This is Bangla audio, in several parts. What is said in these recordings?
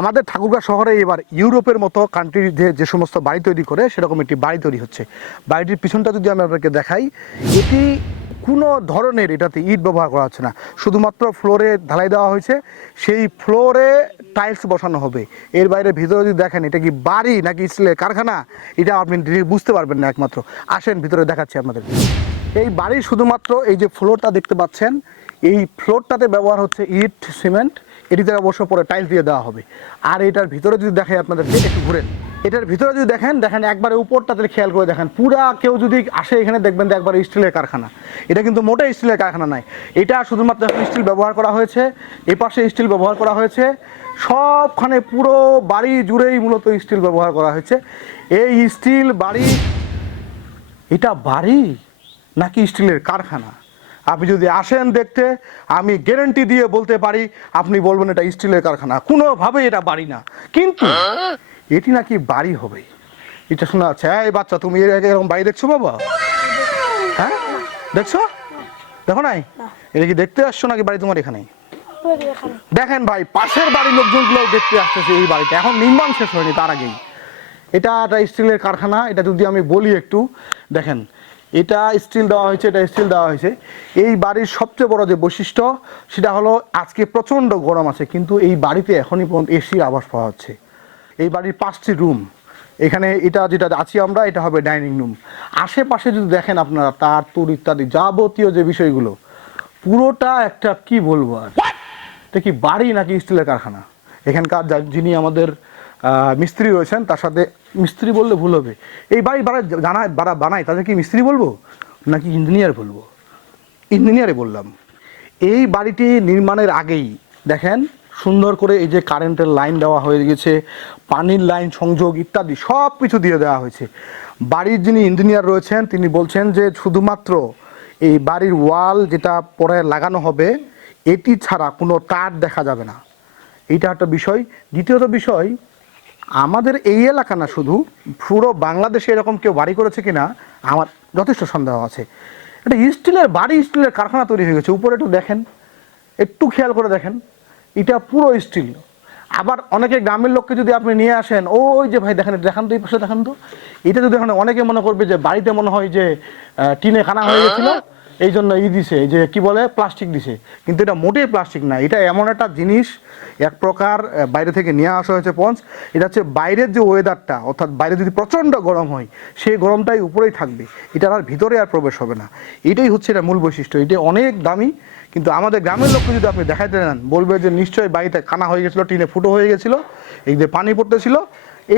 আমাদের ঠাকুরগাঁ শহরে এবার ইউরোপের মতো কান্ট্রির যে সমস্ত বাড়ি তৈরি করে সেরকম একটি বাড়ি তৈরি হচ্ছে। বাড়িটির পিছনটা যদি আমি আপনাকে দেখাই, এটি কোনো ধরনের এটাতে ইট ব্যবহার করা হচ্ছে না, শুধুমাত্র ফ্লোরে ঢালাই দেওয়া হয়েছে, সেই ফ্লোরে টাইলস বসানো হবে। এর বাইরে ভিতরে যদি দেখেন এটা কি বাড়ি নাকি স্টিলের কারখানা, এটা আপনি বুঝতে পারবেন না একমাত্র। আসেন ভিতরে দেখাচ্ছি আপনাদের। এই বাড়ির শুধুমাত্র এই যে ফ্লোরটা দেখতে পাচ্ছেন, এই ফ্লোরটাতে ব্যবহার হচ্ছে ইট সিমেন্ট, এটিতে অবশ্য পরে টাইলস দিয়ে দেওয়া হবে। আর এটার ভিতরে যদি দেখাই আপনাদেরকে, একটু ঘুরেন, এটার ভিতরে যদি দেখেন একবারে উপরটাতে খেয়াল করে দেখেন, পুরা কেউ যদি আসে এখানে দেখবেন যে একবারে স্টিলের কারখানা। এটা কিন্তু মোটেই স্টিলের কারখানা নয়, এটা শুধুমাত্র স্টিল ব্যবহার করা হয়েছে, এই পাশে স্টিল ব্যবহার করা হয়েছে, সবখানে পুরো বাড়ি জুড়েই মূলত স্টিল ব্যবহার করা হয়েছে। এই স্টিল বাড়ি, এটা বাড়ি নাকি স্টিলের কারখানা? আপনি যদি আসেন দেখতে, আমি গ্যারান্টি দিয়ে বলতে পারি, আপনি বলবেন এটা স্টিলের কারখানা, কোনোভাবে এটা বাড়ি না। কিন্তু এটি নাকি বাড়ি হবে, এটা শোনা যাচ্ছে। এই বাচ্চা, তুমি এর আগে এরকম বাড়ি দেখছো বাবা? হ্যাঁ, দেখছো? দেখো নাই? এটা কি দেখতে আসছো নাকি বাড়ি তোমার এখানে? দেখেন ভাই, পাশের বাড়ির লোকজনগুলো দেখতে আসতেছে এই বাড়িটা, এখন নির্মাণ শেষ হয়নি তার আগেই। এটা একটা স্টিলের কারখানা। এটা যদি আমি বলি একটু দেখেন, এটা স্টিল দেওয়া হয়েছে, এটা স্টিল দেওয়া হয়েছে। এই বাড়ির সবচেয়ে বড় যে বৈশিষ্ট্য সেটা হলো আজকে প্রচণ্ড গরম আছে, কিন্তু এই বাড়িতে এখনই পর্যন্ত এসির আভাস পাওয়া হচ্ছে। এই বাড়ির 5টি রুম, এখানে এটা যেটা আছি আমরা, এটা হবে ডাইনিং রুম। আশেপাশে যদি দেখেন আপনারা, তার তুর ইত্যাদি যাবতীয় যে বিষয়গুলো, পুরোটা একটা কি বলবো আর, এটা কি বাড়ি নাকি স্টিলের কারখানা? এখানকার যিনি আমাদের মিস্ত্রি রয়েছেন, তার সাথে মিস্ত্রি বললে ভুল হবে, এই বাড়ি বানায় তাদের কি মিস্ত্রি বলবো নাকি ইঞ্জিনিয়ার বলবো? ইঞ্জিনিয়ারে বললাম। এই বাড়িটি নির্মাণের আগেই দেখেন সুন্দর করে এই যে কারেন্টের লাইন দেওয়া হয়ে গেছে, পানির লাইন সংযোগ ইত্যাদি সব কিছু দিয়ে দেওয়া হয়েছে। বাড়ির যিনি ইঞ্জিনিয়ার রয়েছেন তিনি বলছেন যে শুধুমাত্র এই বাড়ির ওয়াল যেটা পরে লাগানো হবে, এটি ছাড়া কোনো তার দেখা যাবে না। এইটা একটা বিষয়। দ্বিতীয়ত বিষয়, আমাদের এই এলাকা না, শুধু পুরো বাংলাদেশে এরকম কেউ বাড়ি করেছে কিনা আমার যথেষ্ট সন্দেহ আছে। এটা স্টিলের বাড়ি, স্টিলের কারখানা তৈরি হয়ে গেছে। উপরে একটু দেখেন, একটু খেয়াল করে দেখেন, এটা পুরো স্টিল। আবার অনেকে গ্রামের লোককে যদি আপনি নিয়ে আসেন, ওই যে ভাই দেখেন, দেখান তো এই পাশে দেখান তো, এটা যদি এখন অনেকে মনে করবে যে বাড়িতে মনে হয় যে টিনে খানা হয়ে গেছিল, এই জন্য দিছে, যে কি বলে প্লাস্টিক দিছে, কিন্তু এটা মোটেই প্লাস্টিক না। এটা এমন একটা জিনিস, এক প্রকার বাইরে থেকে নিয়ে আসা হয়েছে পঞ্চ। এটা হচ্ছে বাইরের যে ওয়েদারটা, অর্থাৎ বাইরে যদি প্রচণ্ড গরম হয়, সেই গরমটাই উপরেই থাকবে, এটা আর ভিতরে আর প্রবেশ হবে না। এটাই হচ্ছে এটা মূল বৈশিষ্ট্য। এটা অনেক দামি, কিন্তু আমাদের গ্রামের লোককে যদি আপনি দেখাইতে নেন, বলবে যে নিশ্চয়ই বাড়িতে খানা হয়ে গেছিলো, টিনে ফুটো হয়ে গেছিলো, এই যে পানি পড়তেছিল,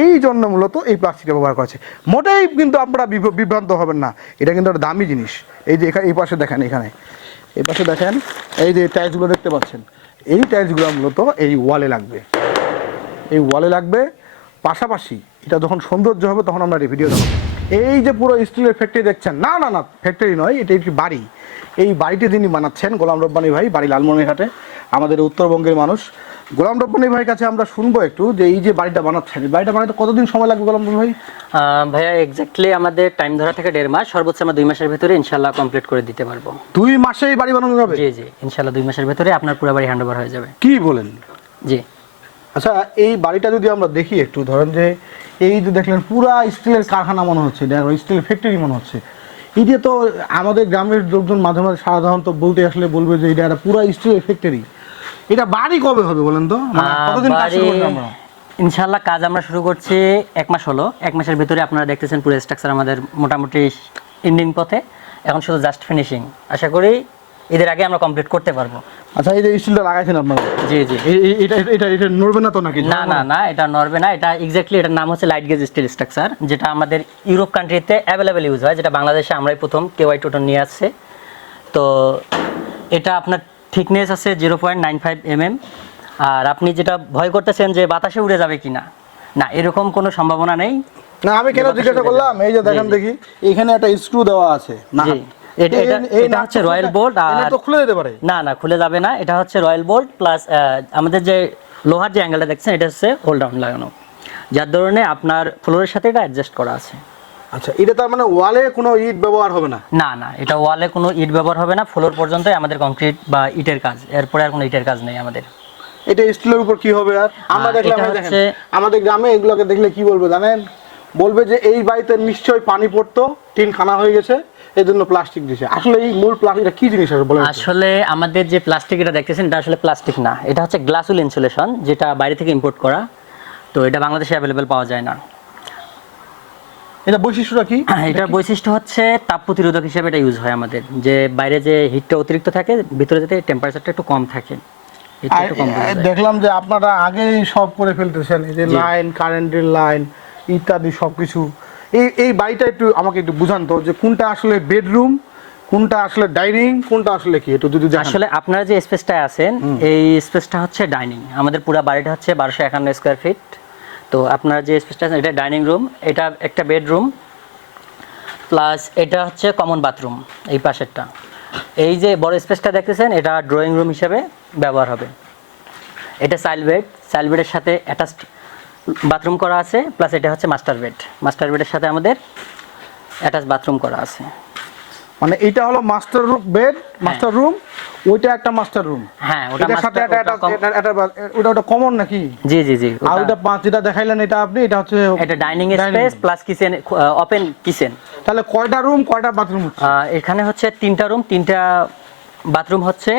এই জন্য মূলত এই প্লাস্টিকটা ব্যবহার করা হচ্ছে। মোটেই কিন্তু আপনারা বিভ্রান্ত হবেন না, এটা কিন্তু একটা দামি জিনিস। এই যে এখানে এই পাশে দেখেন, এখানে এই পাশে দেখেন, এই যে টাইলসগুলো দেখতে পাচ্ছেন, এই টাইলসগুলো মূলত এই ওয়ালে লাগবে, এই ওয়ালে লাগবে। পাশাপাশি এটা যখন সৌন্দর্য হবে তখন আমরা ভিডিও দেখাবো। এই যে পুরো স্টিলের ফ্যাক্টরি দেখছেন, না না না ফ্যাক্টরি নয়, এটা একটি বাড়ি। এই বাড়িটি যিনি বানাচ্ছেন গোলাম রব্বানী ভাই, বাড়ি লালমনিরহাটে, আমাদের উত্তরবঙ্গের মানুষ। গোলাম রব্বানী ভাইয়ের কাছে আমরা শুনবো একটু যে এই যে বাড়িটা বানাচ্ছেন, এই বাড়িটা বানাতে কতদিন সময় লাগবে গোলাম রব্বানী ভাই? ভাইয়া এক্স্যাক্টলি আমাদের টাইম ধরা থেকে 1.5 মাস, সর্বোচ্চ আমরা 2 মাসের ভিতরে ইনশাআল্লাহ কমপ্লিট করে দিতে পারবো। 2 মাসেই বাড়ি বানানো যাবে? জি জি, ইনশাআল্লাহ 2 মাসের ভিতরে আপনার পুরো বাড়ি হ্যান্ডওভার হয়ে যাবে। কি বলেন? জি। আচ্ছা, এই বাড়িটা যদি আমরা দেখি একটু, ধরেন যে এই যে দেখলেন পুরা স্টিলের কারখানা মনে হচ্ছে, স্টিলের ফ্যাক্টরি মনে হচ্ছে। এটা তো আমাদের গ্রামের লোকজন মাঝে মাঝে সাধারণত বলতে আসলে বলবে যে এটা একটা পুরা স্টিলের ফ্যাক্টরি। এটা বাড়ি কবে হবে বলেন তো? কতদিন কাজ শুরু করব আমরা? ইনশাআল্লাহ কাজ আমরা শুরু করছি 1 মাস হলো। 1 মাসের ভিতরে আপনারা দেখতেছেন পুরো স্ট্রাকচার আমাদের মোটামুটি এন্ডিং পথে, এখন শুধু জাস্ট ফিনিশিং। আশা করি এদের আগে আমরা কমপ্লিট করতে পারবো। আচ্ছা, এই যে স্টিলটা লাগাইছেন আপনারা? জি জি। এটা এটা এটা নড়বে না তো নাকি? না না না, এটা নড়বে না। এটা এক্স্যাক্টলি এটার নাম হচ্ছে লাইট গেজ স্টিল স্ট্রাকচার, যেটা আমাদের ইউরোপ কান্ট্রিতে অ্যাভেলেবেল ইউজ হয়, যেটা বাংলাদেশে আমরাই প্রথম কেওয়াই টোটন নিয়ে আসছে। তো এটা আপনার থিকনেস আছে 0.95 mm। আর আপনি যেটা ভয় করতেছেন যে বাতাসে উড়ে যাবে কিনা, না এরকম কোনো সম্ভাবনা নেই। না, আমি কেন জিজ্ঞাসা করলাম, এই যে দেখেন দেখি এখানে একটা স্ক্রু দেওয়া আছে না, এটা হচ্ছে রয়্যাল বোল্ট। আর তো খুলে যেতে পারে? না না, খুলে যাবে না। এটা হচ্ছে রয়্যাল বোল্ট প্লাস আমাদের যে লোহার যে অ্যাঙ্গেলটা দেখছেন, এটা হচ্ছে হোল্ড ডাউন লাগানো, যার ধরনে আপনার ফ্লোরের সাথে এটা অ্যাডজাস্ট করা আছে। আচ্ছা, এটা তার মানে ওয়ালে কোনো ইট ব্যবহার হবে না? না না, এটা ওয়ালে কোনো ইট ব্যবহার হবে না। ফ্লোর পর্যন্তই আমাদের কংক্রিট বা ইটের কাজ, এরপরে আর কোনো ইটের কাজ নেই আমাদের। এটা স্টিলের উপর কি হবে? আর আমরা দেখলাম এটা এই দেখেন, হচ্ছে- আমাদের গ্রামে এগুলোকে দেখলে কি বলবে জানেন? বলবে যে এই বাড়িতে নিশ্চয়ই পানি পড়তো, টিন খানা হয়ে গেছে, এই জন্য প্লাস্টিক দিয়েছে। আসলে এই মূল প্লাস্টিকটা কি জিনিস আছে বলেন তো? আসলে আমাদের যে প্লাস্টিক এটা দেখতেছেন, এটা আসলে প্লাস্টিক না, এটা হচ্ছে গ্লাসুল ইনসুলেশন, যেটা বাইরে থেকে ইম্পোর্ট করা। তো এটা বাংলাদেশে অ্যাভেলেবেল পাওয়া যায় না। এটা বৈশিষ্ট্যটা কি? এটার বৈশিষ্ট্য হচ্ছে তাপ প্রতিরোধক হিসেবে এটা ইউজ হয় আমাদের, যে বাইরে যে হিটটা অতিরিক্ত থাকে, ভিতরে যাতে টেম্পারেচারটা একটু কম থাকে, এটা একটু কম বোঝা যায়। দেখলাম যে আপনারা আগেই সব করে ফেলতেছেন, এই যে জি। লাইন, কারেন্টের লাইন ইত্যাদি সবকিছু। এই বাড়িটা একটু আমাকে একটু বুঝান তো, যে কোনটা আসলে বেডরুম, কোনটা আসলে ডাইনিং, কোনটা আসলে কি, একটু যদি জানান। আসলে আপনারা যে স্পেসটায় আছেন, এই স্পেসটা হচ্ছে ডাইনিং। আমাদের পুরো বাড়িটা হচ্ছে 1251 স্কোয়ার ফিট। তো আপনারা যে স্পেসটা আছেন, এটা ডাইনিং রুম, এটা একটা বেডরুম, প্লাস এটা হচ্ছে কমন বাথরুম এই পাশেরটা। এই যে বড় স্পেসটা দেখতেছেন, এটা ড্রয়িং রুম হিসেবে ব্যবহার হবে। এটা চাইল্ড বেডের সাথে অ্যাটাচড বাথরুম করা আছে, প্লাস এটা হচ্ছে মাস্টার বেডের সাথে আমাদের অ্যাটাচ বাথরুম করা আছে। মানে এটা হলো মাস্টার বেড, মাস্টার রুম, ওইটা একটা মাস্টার রুম। হ্যাঁ, ওটা এটার সাথে master, ওটা কমন নাকি? জি জি জি, আর ওটা পাঁচ যেটা দেখাইলেন, এটা আপনি, এটা হচ্ছে এটা dining space plus kitchen, open kitchen. তাহলে কয়টা রুম, কয়টা বাথরুম হচ্ছে? এখানে হচ্ছে 3টা রুম, 3টা বাথরুম হচ্ছে,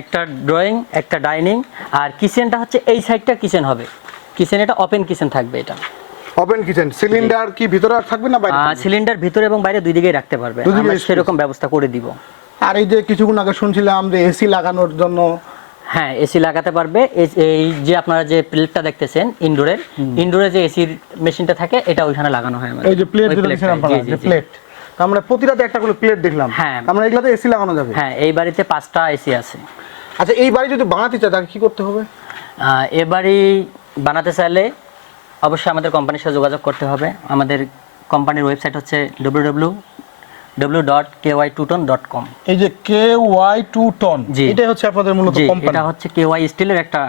একটা ড্রয়িং, একটা ডাইনিং, আর কিচেনটা হচ্ছে এই সাইডটা কিচেন হবে। কিচেন এটা ওপেন কিচেন থাকবে। এটা ওপেন কিচেন, সিলিন্ডার কি ভিতরে থাকবে না বাইরে থাকবে? সিলিন্ডার ভিতরে এবং বাইরে দুই দিকেই রাখতে পারবে, দুই দিকেই আমরা space। সেরকম ব্যবস্থা করে দিব। আর এই যে কিছুক্ষণ আগে শুনছিলাম যে এসি লাগানোর জন্য, হ্যাঁ, এসি লাগাতে পারবে। এই যে আপনারা যে প্লেটটা দেখতেছেন ইনডোরে যে এসির মেশিনটা থাকে, এটা ওইখানে লাগানো হয় আমাদের। এই যে প্লেট ওই যেটা প্লেটটায়, দিয়েছেন আপনারা, জি, জি, যে জি। প্লেট, আমরা প্রতিটাতে একটা করে প্লেট দেখলাম। হ্যাঁ। আমরা এগুলাতে এসি লাগানো যাবে। হ্যাঁ, এই বাড়িতে 5টা এসি আছে। আচ্ছা, এই বাড়ি যদি বানাতে চায় তাহলে কি করতে হবে? এ বাড়ি বানাতে চাইলে অবশ্যই আমাদের কোম্পানির সাথে যোগাযোগ করতে হবে। আমাদের কোম্পানির ওয়েবসাইট হচ্ছে www.ky2ton.com। এই যে KY2 টন, জি। এটাই হচ্ছে আপনাদের মূলত জি, কোম্পানি। এটা হচ্ছে কেওয়াই স্টিলের একটা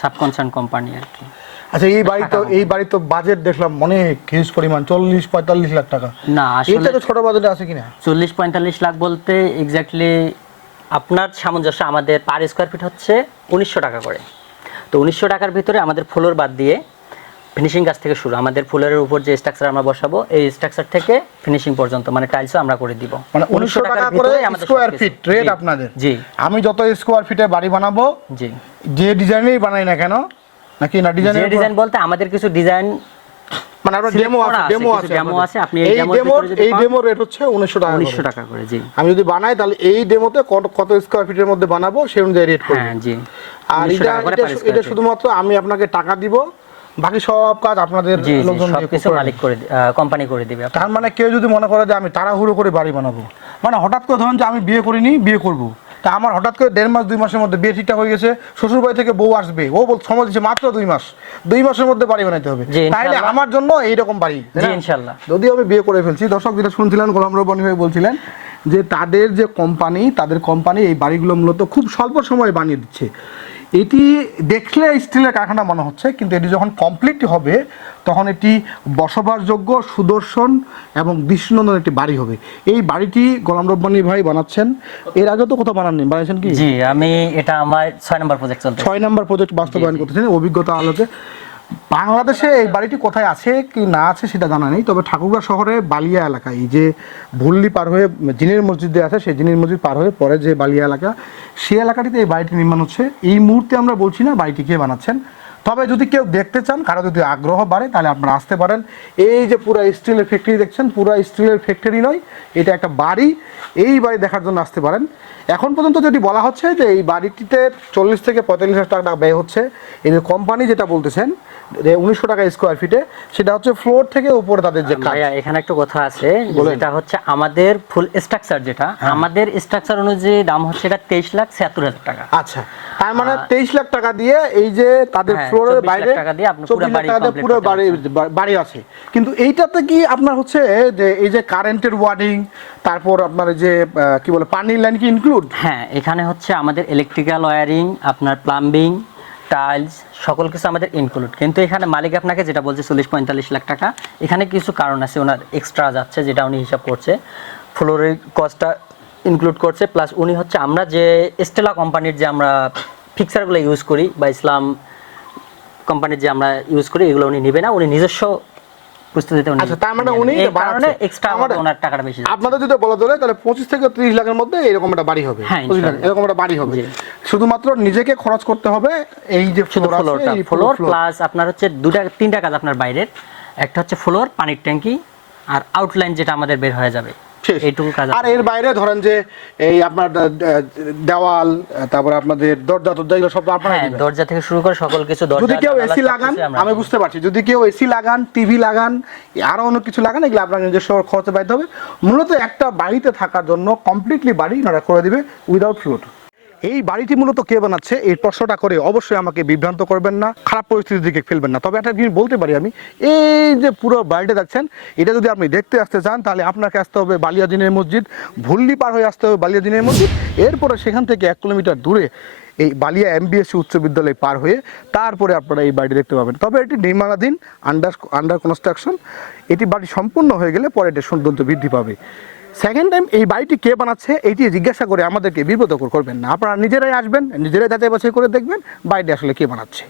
সাবকনসার্ন কোম্পানি আর কি। আচ্ছা, এই বাড়ি তো বাজেট দেখলাম অনেক হিউজ পরিমাণ, 40-45 লাখ টাকা। না, আসলে এটা তো ছোট বাজেটে আছে কিনা? 40-45 লাখ বলতে এক্স্যাক্টলি আপনার সামঞ্জস্য, আমাদের পার স্কোয়ার ফিট হচ্ছে 1900 টাকা করে। তো 1900 টাকার ভিতরে আমাদের ফ্লোর বাদ দিয়ে ফিনিশিং কাজ থেকে শুরু। আমাদের ফ্লোরের উপর যে স্ট্রাকচার আমরা বসাবো, এই স্ট্রাকচার থেকে ফিনিশিং পর্যন্ত, মানে টাইলসও আমরা করে দিব। মানে 1900 টাকা করে স্কোয়ার ফিট রেট আপনাদের? জি। আমি যত স্কোয়ার ফিটে বাড়ি বানাবো, জি, যে ডিজাইনেই বানাই না কেন, নাকি না যে ডিজাইনের ডিজাইন বলতে আমাদের কিছু ডিজাইন মানে আমরা select ডেমো করা আছে, আছে, ডেমো কিছু আছে, demo আমাদের। আছে, আপনি এই এই demo র ডেমোর ভিতরে যদি এই পান, ডেমোর রেট হচ্ছে 1900 টাকা 1900 করে। টাকা করে। জি। আমি যদি বানাই তাহলে এই ডেমোতে কত স্কোয়ার ফিটের মধ্যে বানাবো সেই অনুযায়ী রেট করব। হ্যাঁ, জি। আর 1900 টাকা করে per square এটা feet। শুধুমাত্র আমি আপনাকে টাকা দিব, বাকি সব কাজ আপনাদের জি, জি, লোকজন দিয়ে সবকিছু করে মালিক করে কোম্পানি করে দিবে। তার মানে কেউ যদি মনে করে যে আমি তাড়াহুড়ো করে বাড়ি বানাবো, মানে হঠাৎ করে ধরুন যে আমি বিয়ে করিনি, বিয়ে করব, তা আমার হঠাৎ করে 1.5 মাস 2 মাসের মধ্যে বিয়ে ঠিকঠাক হয়ে গেছে, শ্বশুর বাড়ি থেকে বউ আসবে, ও সময় দিচ্ছে মাত্র 2 মাসের মধ্যে বাড়ি বানাইতে হবে, জি, তাইলে ইনশাআল্লাহ। আমার জন্য এইরকম বাড়ি, তাই জি, না? ইনশাআল্লাহ। যদিও আমি বিয়ে করে ফেলছি, দর্শক যেটা শুনছিলেন গোলাম রব্বানী ভাই বলছিলেন যে তাদের কোম্পানি এই বাড়িগুলো মূলত খুব স্বল্প সময়ে বানিয়ে দিচ্ছে। এটি দেখলে স্টিলের কারখানা মনে হচ্ছে, কিন্তু এটি যখন কমপ্লিট হবে তখন এটি বসবাসযোগ্য, সুদর্শন এবং দৃষ্টিনন্দন একটি বাড়ি হবে। এই বাড়িটি গোলাম রব্বানী ভাই বানাচ্ছেন, এর আগে তো কোথাও বানাননি, বানিয়েছেন কি? জি, আমি এটা আমার 6 নম্বর প্রজেক্ট চলছে। 6 নম্বর প্রজেক্ট বাস্তবায়ন করতেছেন অভিজ্ঞতা আলোকে। বাংলাদেশে এই বাড়িটি কোথায় আছে কি না আছে সেটা জানা নেই, তবে ঠাকুরগাঁও শহরে বালিয়া এলাকায়, এই যে ভুল্লি পার হয়ে জিনের মসজিদ যে আছে, সেই জিনের মসজিদ পার হয়ে পরে যে বালিয়া এলাকা, সেই এলাকাটিতে এই বাড়িটি নির্মাণ হচ্ছে। এই মুহূর্তে আমরা বলছি না বাড়িটি কে বানাচ্ছেন, তবে যদি কেউ দেখতে চান, কারো যদি আগ্রহ বাড়ে, তাহলে আপনারা আসতে পারেন। এই যে পুরো স্টিলের ফ্যাক্টরি দেখছেন, পুরো স্টিলের ফ্যাক্টরি নয়, এটা একটা বাড়ি। এই বাড়ি দেখার জন্য আসতে পারেন। এখন পর্যন্ত যেটি বলা হচ্ছে যে এই বাড়িটিতে 40 থেকে 45 লাখ টাকা ব্যয় হচ্ছে। এই যে কোম্পানি যেটা বলতেছেন 1900 টাকা স্কোয়ার ফিটে, সেটা হচ্ছে ফ্লোর থেকে উপরে তাদের যে কাজ। ভাইয়া, এখানে একটা কথা আছে, বলেন। যেটা হচ্ছে আমাদের ফুল স্ট্রাকচার, যেটা আমাদের স্ট্রাকচার অনুযায়ী দাম হচ্ছে এটা 23,76,000 টাকা। আচ্ছা, তার মানে 23 লাখ টাকা দিয়ে এই যে তাদের হ্যাঁ, ফ্লোরের 24 লাখ বাইরে টাকা দিয়ে আপনি পুরো 24 লাখ বাড়ি টাকা দিয়ে complete পুরো করতে বাড়ি আছে। কিন্তু এইটাতে কি আপনার হচ্ছে যে এই যে কারেন্টের ওয়ার্ডিং, তারপর আপনার এই যে কি বলে পানির লাইন কি ইনক্লুড? হ্যাঁ, এখানে হচ্ছে আমাদের ইলেকট্রিক্যাল ওয়্যারিং, আপনার প্লাম্বিং, টাইলস, সকল কিছু আমাদের ইনক্লুড। কিন্তু এখানে মালিক আপনাকে যেটা বলছে 40-45 লাখ টাকা, এখানে কিছু কারণ আছে, ওনার এক্সট্রা যাচ্ছে, যেটা উনি হিসাব করছে, ফ্লোরের কস্টটা ইনক্লুড করছে, প্লাস উনি হচ্ছে আমরা যে স্টেলা কোম্পানির যে আমরা ফিক্সারগুলো ইউজ করি বা ইসলাম কোম্পানির যে আমরা ইউজ করি এগুলো উনি নেবে না, উনি নিজস্ব প্রস্তুতিতে উনি আচ্ছা, তার মানে উনি এই কারণে বাড়াচ্ছে। এক্সট্রা আমাদের- ওনার টাকাটা বেশি যাচ্ছে। আপনাদের যদি বলা ধরে তাহলে 25 থেকে 30 লাখের মধ্যে এরকম একটা বাড়ি হবে, হ্যাঁ, বুঝলেন? ইনশাআল্লাহ। এরকম একটা বাড়ি হবে। জি। শুধুমাত্র নিজেকে খরচ করতে হবে এই যে শুধু ফ্লোর ফ্লোরটা, আছে, এই ফ্লোর ফ্লোর প্লাস আপনার হচ্ছে তিনটা কাজ আপনার বাইরের, একটা হচ্ছে ফ্লোর, পানির ট্যাঙ্কি আর আউটলাইন যেটা আমাদের বের হয়ে যাবে, শেষ। এইটুকু কাজ আর এর বাইরে ধরেন যে এই আপনার দেওয়াল, তারপরে আপনাদের দরজা টরজা এগুলো সব আপনারা হ্যাঁ, দিবেন। দরজা থেকে শুরু করে সকল কিছু, দরজা যদি কেউ জানালা এসি সবকিছু লাগান, আমরা আমি দিই। বুঝতে পারছি, যদি কেউ এসি লাগান, টিভি লাগান, আরো অন্য কিছু লাগান, এগুলো আপনার নিজস্ব খরচে পাইতে হবে। মূলত একটা বাড়িতে থাকার জন্য কমপ্লিটলি বাড়ি ওনারা করে দিবে উইদাউট ফ্লোর। এই বাড়িটি মূলত কে বানাচ্ছে এই প্রশ্নটা করে অবশ্যই আমাকে বিভ্রান্ত করবেন না, খারাপ পরিস্থিতির দিকে ফেলবেন না। তবে একটা জিনিস বলতে পারি আমি, এই যে পুরো বাড়িটা দেখছেন, এটা যদি আপনি দেখতে আসতে চান তাহলে আপনাকে আসতে হবে বালিয়াদিনের মসজিদ, ভুল্লি পার হয়ে আসতে হবে বালিয়াদিনের মসজিদ, এরপরে সেখান থেকে 1 কিলোমিটার দূরে এই বালিয়া MBSC উচ্চ বিদ্যালয় পার হয়ে তারপরে আপনারা এই বাড়িটি দেখতে পাবেন। তবে এটি নির্মাণাধীন, আন্ডার কনস্ট্রাকশন। এটি বাড়ি সম্পূর্ণ হয়ে গেলে পরে এটির সৌন্দর্য বৃদ্ধি পাবে। সেকেন্ড টাইম এই বাড়িটি কে বানাচ্ছে এইটি জিজ্ঞাসা করে আমাদেরকে বিব্রত করবেন না, আপনারা নিজেরাই আসবেন, নিজেরাই যাচাই বাছাই করে দেখবেন বাড়িটি আসলে কে বানাচ্ছে।